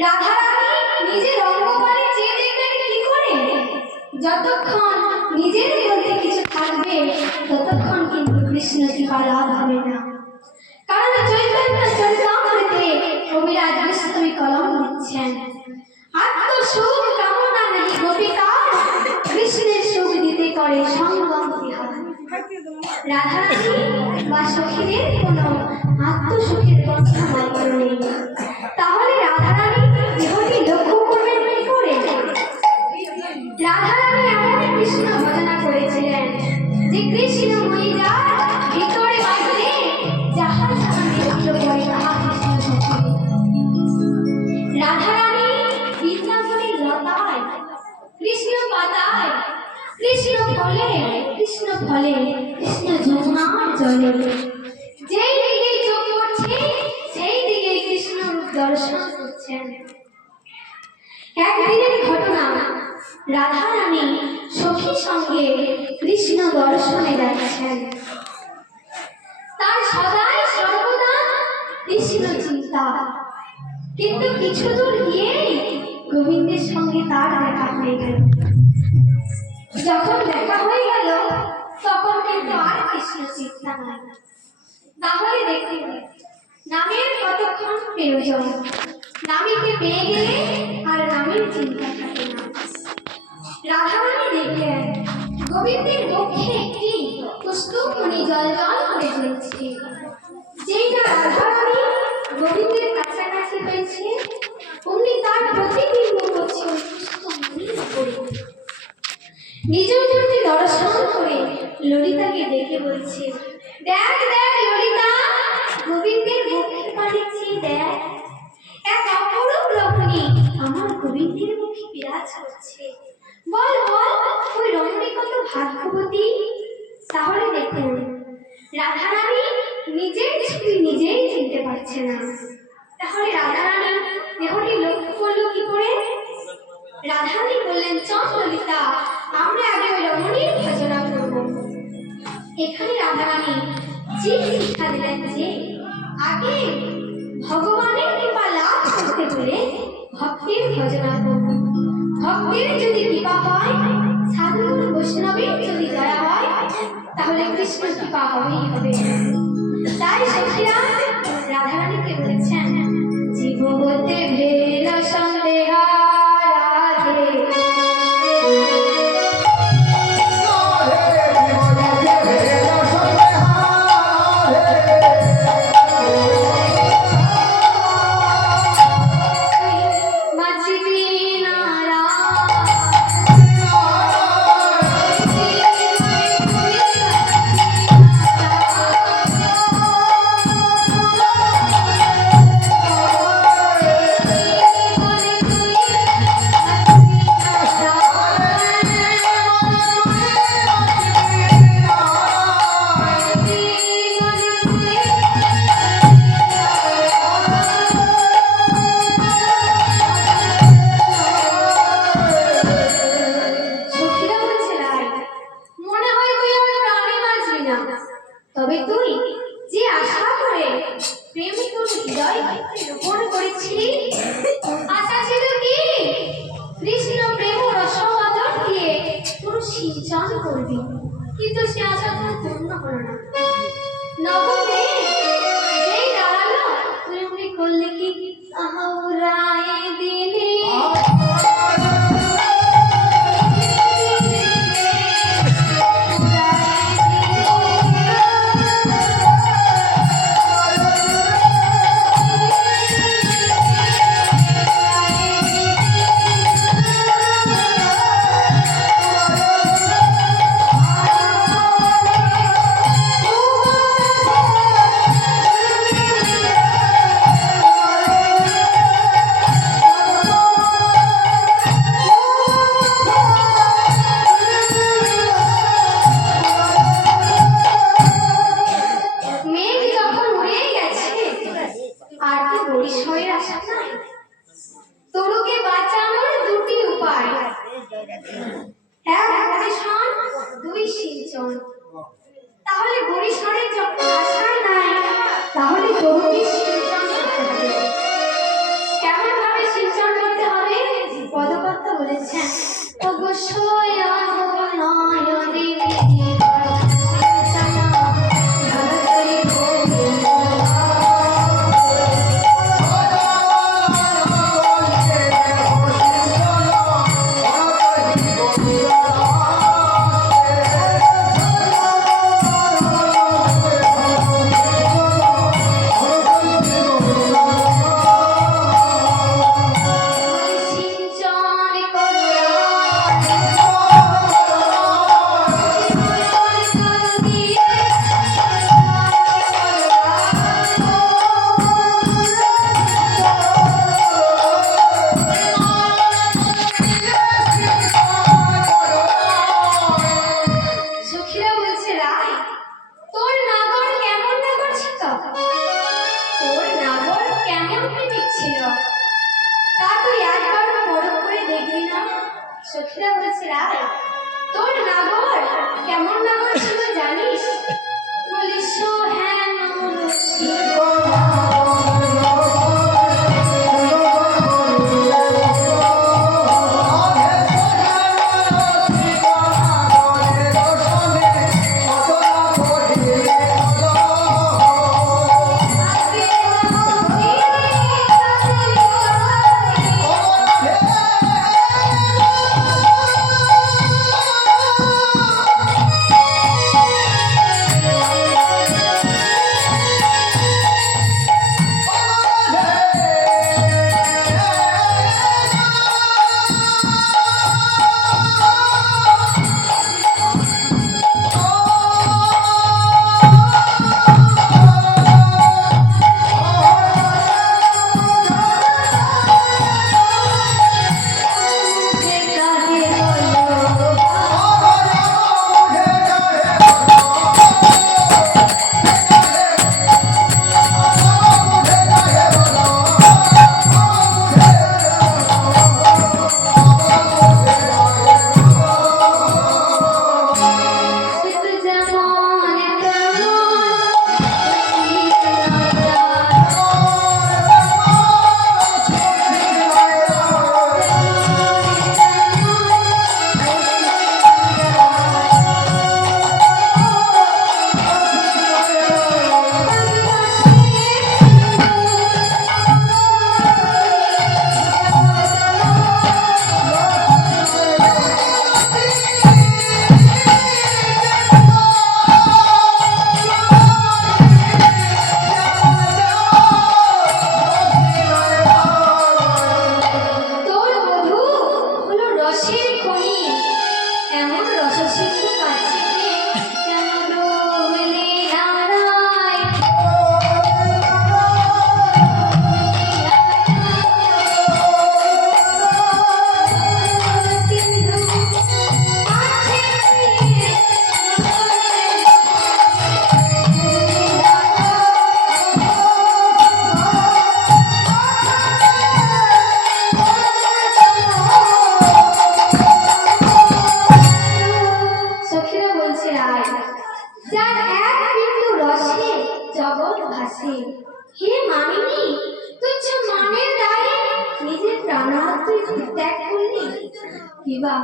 রাধারানী নিজের অঙ্গপানে চেয়ে দেখবেন কি করে? যতক্ষণ নিজের মধ্যে কিছু থাকবে, ততক্ষণ কিন্তু কৃষ্ণ কৃপা লাভ হবে না। কারণ চৈতন্য চরিতামৃতে কবিরাজ বিষ্ণুই কলম দিচ্ছেন আত্মসুখ কামনা নাকি গোপিকা। কৃষ্ণের সুখ দিতে করে সঙ্গম রাধারানী বা সখীদের কোনো আত্মসুখের কথা মাত্র নেই। যেই চোখ পড়ছে, সেই কৃষ্ণ রূপ দর্শন করছেন। একদিনের ঘটনা, রাধা রানী সখী সঙ্গে কৃষ্ণ দর্শনে যাচ্ছেন। তার সদাই সর্বদা কৃষ্ণ চিন্তা। কিন্তু কিছু দূর গিয়েই গোবিন্দের সঙ্গে তার দেখা হয়ে গেল। যখন দেখা হয়ে গেল তখন কিন্তু আর কৃষ্ণ চিন্তা নাই তাহলে দেখুন নামের কতক্ষণ প্রয়োজন? নামীকে পেয়ে গেলে আর নামের চিন্তা থাকে না। রাধারানী দেখলেন গোবিন্দের নিজ মূর্তি দর্শন করে ললিতাকে দেখে বলছে, দেখ দেখ, ললিতা, গোবিন্দের মুখের পানে দেখ। এক অপরূপ রমণী আমার গোবিন্দের মুখে বিরাজ করছে। বল বল, ওই রমণী কত ভাগ্যবতী? তাহলে দেখুন, রাধারানী নিজের ছবি নিজেই চিনতে পারছে না। তাহলে রাধারানী দেহটি লক্ষ্য করল কি করে? রাধারানী বললেন, চল, ললিতা আমরা আগে ওই রমণীর ভজনা করব। এখানে রাধারানী যে শিক্ষা দিলেন যে আগে ভগবানের কৃপা লাভ করতে হলে ভক্তির ভজনা করব। ভক্তের যদি কৃপা হয় সাধুগুরু বৈষ্ণবের যদি দয়া হয়, তাহলে কৃষ্ণ কৃপা হবেই হবে। তাই সখীরা তবে তুই যে আশা করে প্রেম তোর হৃদয় রোপণ করেছিলি, আশা ছিল কি? কৃষ্ণ প্রেম রসমাদর দিয়ে তোর সিঞ্চন করবি। কিন্তু সে আশা তোর পূর্ণ হলো না। তাহলে পরিসরের যখন করেছিলাম তোর নাগর কেমন নাগর তুই জানিস? বলিস হ্যাঁ किंवा